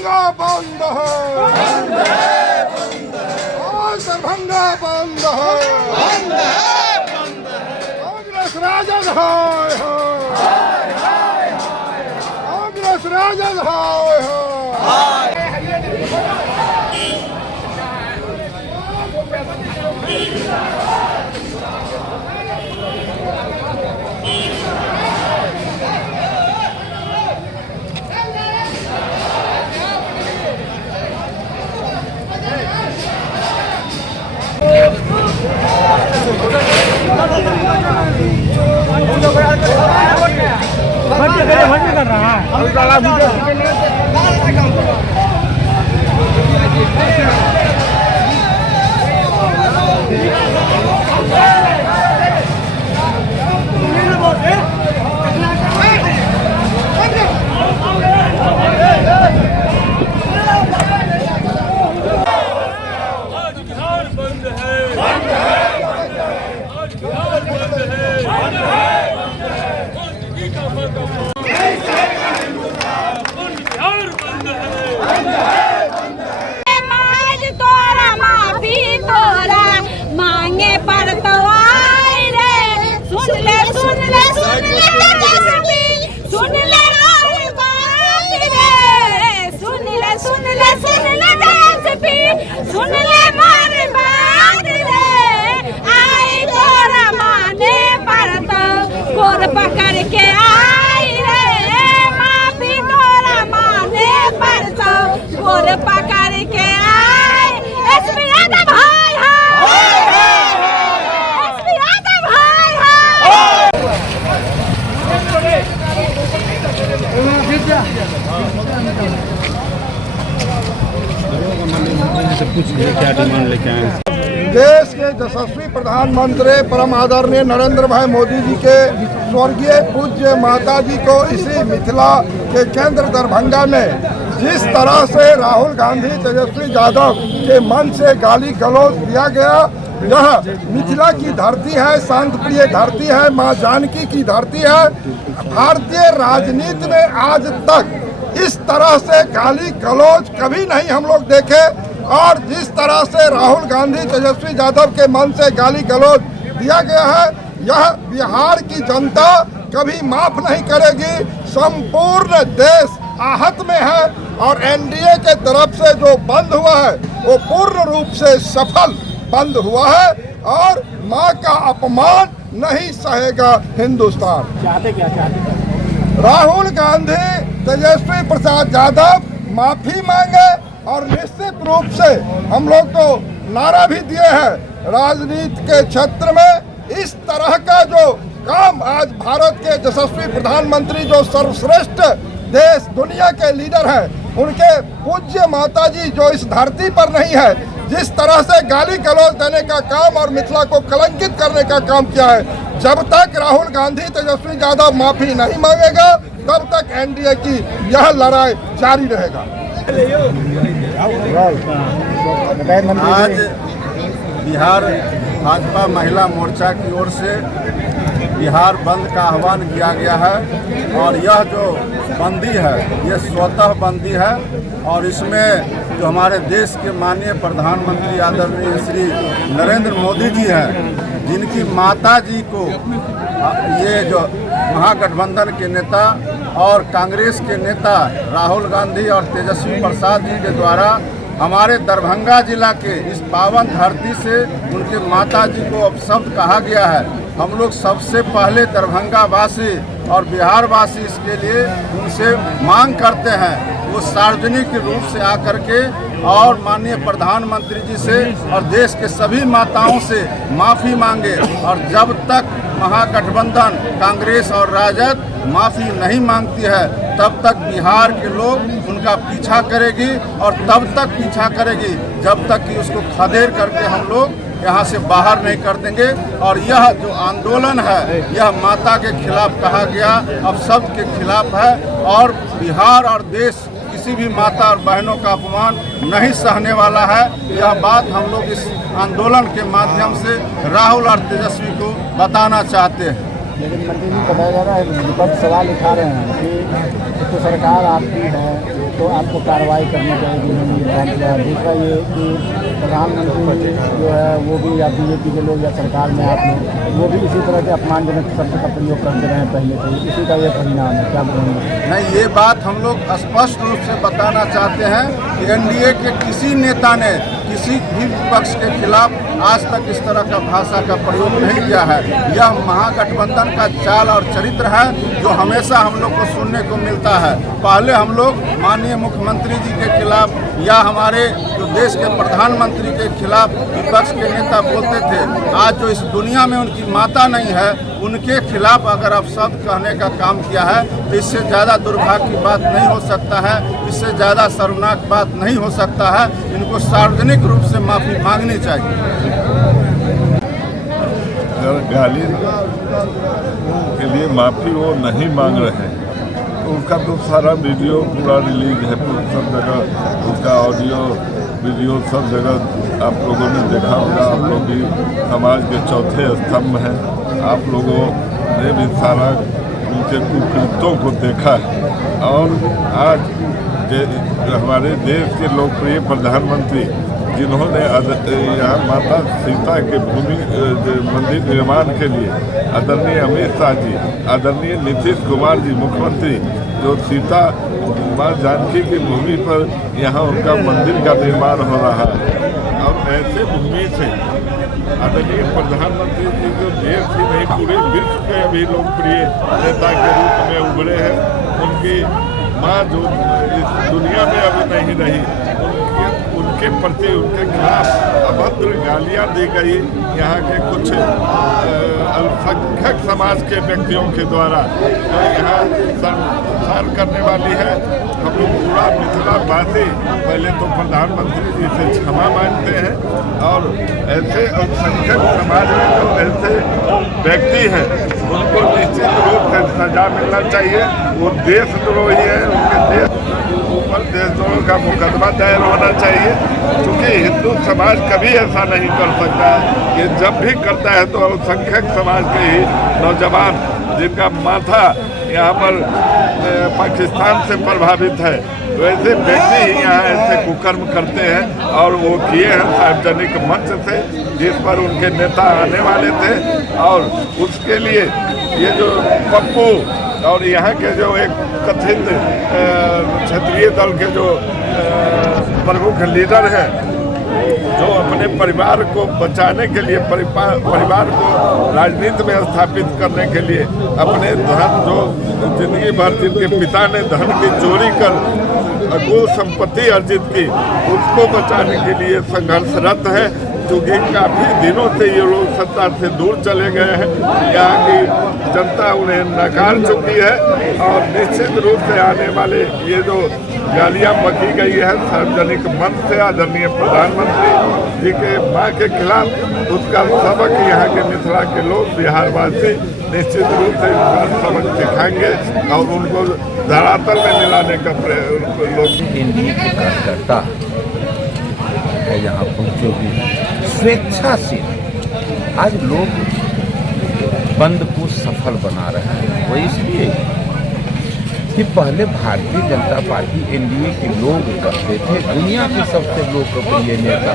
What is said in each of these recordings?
दरभंगा बंद है, आज दरभंगा बंद है, कांग्रेस राजद हाय हाय, कांग्रेस राजद हाय हाय। कर रहा है सुन ले मार बात रे, आई तोरा माने पर तो कोर पकड़ के आई रे, माफी तोरा माने पर तो कोर पकड़ के आई। एसपी यादव भाई हाय, एसपी यादव भाई देश के यशस्वी प्रधानमंत्री परम आदरणीय नरेंद्र भाई मोदी जी के स्वर्गीय पूज्य माता जी को इसी मिथिला के केंद्र दरभंगा में जिस तरह से राहुल गांधी तेजस्वी यादव के मन से गाली गलौज दिया गया, यह मिथिला की धरती है, शांत प्रिय धरती है, मां जानकी की धरती है। भारतीय राजनीति में आज तक इस तरह से गाली गलौज कभी नहीं हम लोग देखे, और जिस तरह से राहुल गांधी तेजस्वी यादव के मन से गाली गलौज दिया गया है, यह बिहार की जनता कभी माफ नहीं करेगी। संपूर्ण देश आहत में है और एनडीए के तरफ से जो बंद हुआ है वो पूर्ण रूप से सफल बंद हुआ है, और मां का अपमान नहीं सहेगा हिंदुस्तान। राहुल गांधी तेजस्वी प्रसाद यादव माफी मांगे, और निश्चित रूप से हम लोग तो नारा भी दिए हैं, राजनीति के क्षेत्र में इस तरह का जो काम आज भारत के यशस्वी प्रधानमंत्री जो सर्वश्रेष्ठ देश दुनिया के लीडर हैं, उनके पूज्य माता जी जो इस धरती पर नहीं है, जिस तरह से गाली गलौज देने का काम और मिथिला को कलंकित करने का काम किया है, जब तक राहुल गांधी तेजस्वी यादव माफी नहीं मांगेगा तब तक एनडीए की यह लड़ाई जारी रहेगा। आज बिहार भाजपा महिला मोर्चा की ओर से बिहार बंद का आह्वान किया गया है, और यह जो बंदी है ये स्वतः बंदी है, और इसमें जो हमारे देश के माननीय प्रधानमंत्री आदरणीय श्री नरेंद्र मोदी जी हैं, जिनकी माता जी को ये जो महागठबंधन के नेता और कांग्रेस के नेता राहुल गांधी और तेजस्वी प्रसाद जी के द्वारा हमारे दरभंगा जिला के इस पावन धरती से उनके माता जी को अपशब्द कहा गया है। हम लोग सबसे पहले दरभंगा वासी और बिहार वासी इसके लिए उनसे मांग करते हैं वो सार्वजनिक रूप से आकर के और माननीय प्रधानमंत्री जी से और देश के सभी माताओं से माफ़ी मांगे, और जब तक महागठबंधन कांग्रेस और राजद माफ़ी नहीं मांगती है तब तक बिहार के लोग उनका पीछा करेगी, और तब तक पीछा करेगी जब तक कि उसको खदेड़ करके हम लोग यहाँ से बाहर नहीं कर देंगे। और यह जो आंदोलन है यह माता के खिलाफ कहा गया अपशब्द के खिलाफ है, और बिहार और देश किसी भी माता और बहनों का अपमान नहीं सहने वाला है। यह बात हम लोग इस आंदोलन के माध्यम से राहुल और तेजस्वी को बताना चाहते हैं। लेकिन मंत्री जी बताया जा रहा है, विपक्ष सवाल उठा रहे हैं कि तो सरकार आपकी है तो आपको कार्रवाई करनी चाहिए जिन्होंने ये काम किया। दूसरा ये कि प्रधानमंत्री जो है वो भी या बीजेपी के लोग या सरकार में आप लोग वो भी इसी तरह के अपमानजनक शब्द का प्रयोग करते रहे पहले से, इसी का ये परिणाम है। क्या बोलेंगे? नहीं, ये बात हम लोग स्पष्ट रूप से बताना चाहते हैं कि एनडीए के किसी नेता ने किसी भी विपक्ष के खिलाफ आज तक इस तरह का भाषा का प्रयोग नहीं किया है। यह महागठबंधन का चाल और चरित्र है जो हमेशा हम लोग को सुनने को मिलता है। पहले हम लोग माननीय मुख्यमंत्री जी के खिलाफ या हमारे जो देश के प्रधानमंत्री के खिलाफ विपक्ष के नेता बोलते थे। आज जो इस दुनिया में उनकी माता नहीं है उनके खिलाफ अगर आप शब्द कहने का काम किया है तो इससे ज़्यादा दुर्भाग्य की बात नहीं हो सकता है, इससे ज़्यादा शर्मनाक बात नहीं हो सकता है। इनको सार्वजनिक रूप से माफ़ी मांगनी चाहिए। अगर गाली के लिए माफ़ी वो नहीं मांग रहे हैं तो उसका तो सारा वीडियो पूरा रिलीज है, सब जगह उसका ऑडियो वीडियो सब जगह आप लोगों ने देखा होगा। आप लोग भी समाज के चौथे स्तंभ हैं, आप लोगों ने भी सारा उनके कुकृत्यों को देखा है। और आज हमारे देश के लोकप्रिय प्रधानमंत्री जिन्होंने यहाँ माता सीता के भूमि मंदिर निर्माण के लिए आदरणीय अमित शाह जी, आदरणीय नीतीश कुमार जी मुख्यमंत्री, जो सीता माँ जानकी की भूमि पर यहाँ उनका मंदिर का निर्माण हो रहा है। और ऐसे भूमि से आदरणीय प्रधानमंत्री जी जो देश ही नहीं पूरे विश्व के अभी लोकप्रिय नेता के रूप में उभरे हैं, उनकी माँ जो इस दुनिया में अभी नहीं रही, उनके प्रति उनके खिलाफ अभद्र गालियाँ दी गई यहाँ के कुछ अल्पसंख्यक समाज के व्यक्तियों के द्वारा जो यहाँ संसार करने वाली है। हम लोग पूरा मिथिलावासी पहले तो प्रधानमंत्री जी से क्षमा मांगते हैं और ऐसे अल्पसंख्यक समाज में जो ऐसे व्यक्ति हैं उनको निश्चित रूप से सजा मिलना चाहिए। वो देशद्रोही है, उनके देश ऊपर देशद्रोह का मुकदमा दायर होना चाहिए, क्योंकि हिंदू समाज कभी ऐसा नहीं कर सकता है। ये जब भी करता है तो अल्पसंख्यक समाज के ही नौजवान जिनका माथा यहाँ पर पाकिस्तान से प्रभावित है, तो ऐसे व्यक्ति ही यहाँ ऐसे कुकर्म करते हैं। और वो किए हैं सार्वजनिक मंच से, जिस पर उनके नेता आने वाले थे। और उसके लिए ये जो पप्पू और यहाँ के जो एक कथित क्षेत्रीय दल के जो प्रमुख लीडर हैं, जो अपने परिवार को बचाने के लिए, परिवार को राजनीति में स्थापित करने के लिए अपने धन जो जिंदगी भर जिनके पिता ने धन की चोरी कर अकुल संपत्ति अर्जित की, उसको बचाने के लिए संघर्षरत है। क्योंकि काफ़ी दिनों से ये लोग सत्ता से दूर चले गए हैं, यहाँ की जनता उन्हें नकार चुकी है। और निश्चित रूप से आने वाले ये जो गालियाँ बकी गई है सार्वजनिक मंच से आदरणीय प्रधानमंत्री जी के माँ के खिलाफ, उसका सबक यहाँ के मिथिला के लोग, बिहारवासी निश्चित रूप से सबक सिखाएंगे और उनको धरातल में मिलाने का लोग। एनडीए के कार्यकर्ता है यहाँ पहुँचे हुए स्वेच्छा से आज लोग बंद को सफल बना रहे हैं। वो इसलिए कि पहले भारतीय जनता पार्टी एनडीए के लोग करते थे, दुनिया के सबसे लोकप्रिय नेता,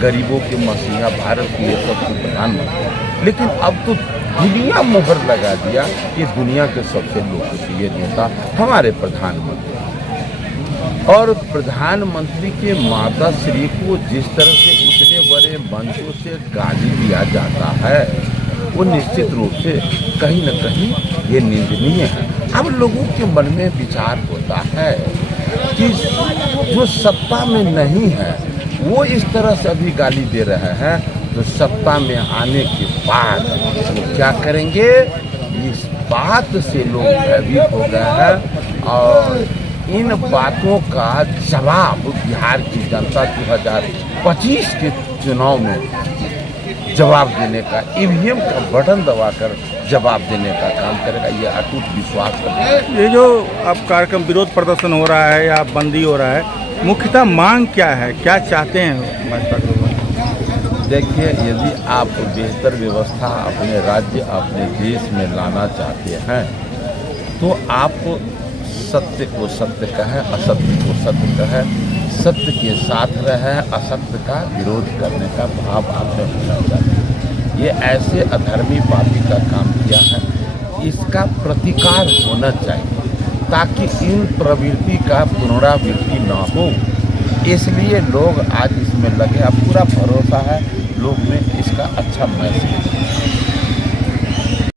गरीबों के मसीहा, भारत के सबसे प्रधानमंत्री। लेकिन अब तो दुनिया मोहर लगा दिया कि दुनिया के सबसे लोकप्रिय नेता हमारे प्रधानमंत्री। और प्रधानमंत्री के माता श्री को जिस तरह से उतने बड़े मंचों से गाली दिया जाता है, वो निश्चित रूप से कहीं न कहीं ये निंदनीय है। अब लोगों के मन में विचार होता है कि जो सत्ता में नहीं है वो इस तरह से अभी गाली दे रहे हैं, तो सत्ता में आने के बाद वो क्या करेंगे, इस बात से लोग भयभीत हो गए हैं। और इन बातों का जवाब बिहार की जनता 2025 के चुनाव में जवाब देने का, ईवीएम का बटन दबाकर जवाब देने का काम करेगा, ये अटूट विश्वास है। ये जो अब कार्यक्रम विरोध प्रदर्शन हो रहा है या बंदी हो रहा है, मुख्यतः मांग क्या है, क्या चाहते हैं भाजपा के लोग? देखिए, यदि आप बेहतर व्यवस्था अपने राज्य अपने देश में लाना चाहते हैं तो आप सत्य को सत्य कहें, असत्य को सत्य कहें, सत्य के साथ रहें, असत्य का विरोध करने का भाव आप में होना चाहिए। ये ऐसे अधर्मी पापी का काम किया है, इसका प्रतिकार होना चाहिए ताकि इन प्रवृत्ति का पुनरावृत्ति न हो। इसलिए लोग आज इसमें लगे, अब पूरा भरोसा है लोग में इसका अच्छा मैसेज